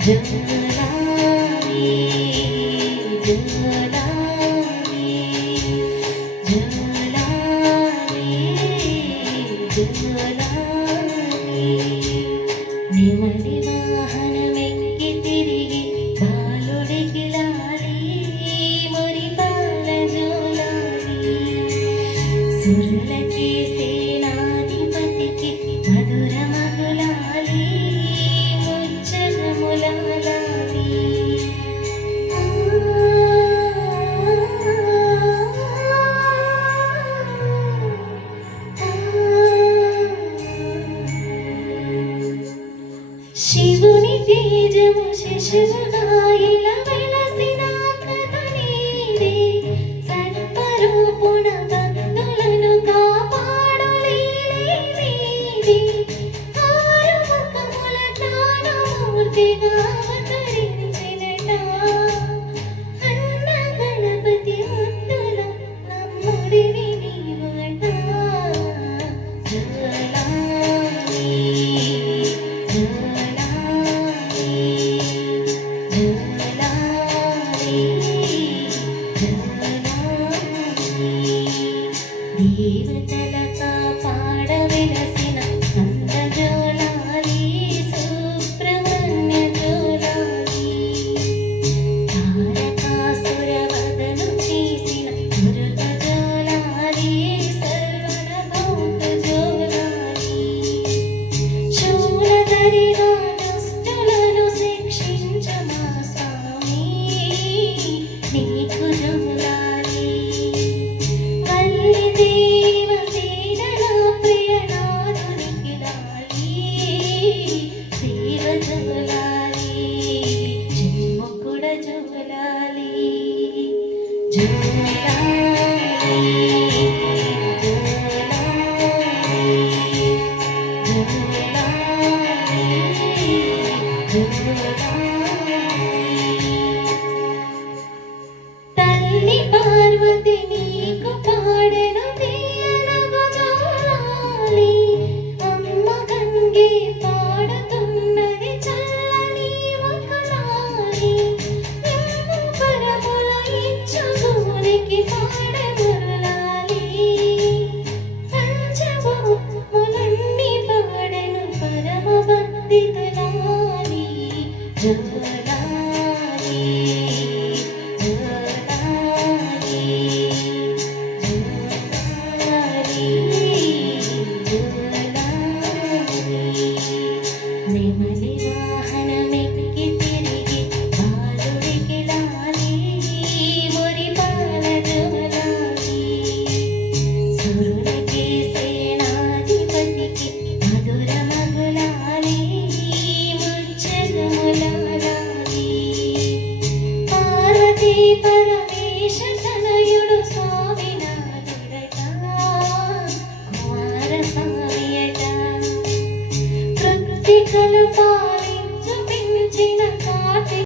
జలాలి జలాలి జలాలి జలాలి నిమలి వాహనమెక్కి తిరిగి బాలుడికి లాలి మురిపాల జోలాలి సురులకి సేనాధిపతికి మధుర మగులాలి ముచ్చటములాలి శివుని తేజము శిశువునాయిల వెలసిన కథ నీదే సర్వరూపుణ భక్తులను కాపాడు లీలే నీదే ఆరు ముఖముల జ్ఞానమూర్తిగా అవతరించినట అన్న గణపతి ముద్దుల నమ్ముడిని నీవట జలాలి దేవతల కాపాడ వెలసిన స్కంద జోలాలి సుబ్రహ్మణ్య జోలాలి తారకాసుర వదను చేసిన మురుగ జోలాలి సర్వణ భౌత జోలాలి శూలధరి దుష్టులను శిక్షించమా స్వామి నీకు జోలాలి దేవసేనల ప్రియనాథునికి లాలి దేవ జోలాలి జన్మకుడ జోలాలి జోలాలి తల్లి పార్వతి నీకు పాడెను తీయనగు జోలాలి అమ్మ గంగే పాడుతున్నది చల్లని ఒకలాలి ఎమ్ము పరముల ఇచ్చుకోనికి పాడే మురళాలి పంచభూములన్నీ పాడెను పరమ భక్తితలాలి జోలాలి జోలాలి నెమలి వాహనమెక్కి తిరిగి బాలుడికి లాలి మురిపాల జోలాలి సురులకి సేనాధిపతికి మధుర మగులాలి ముచ్చటములాలి పార్వతీ పరమేశ తనయుడు స్వామినాథుడట కుమార స్వామియట కృత్తికలు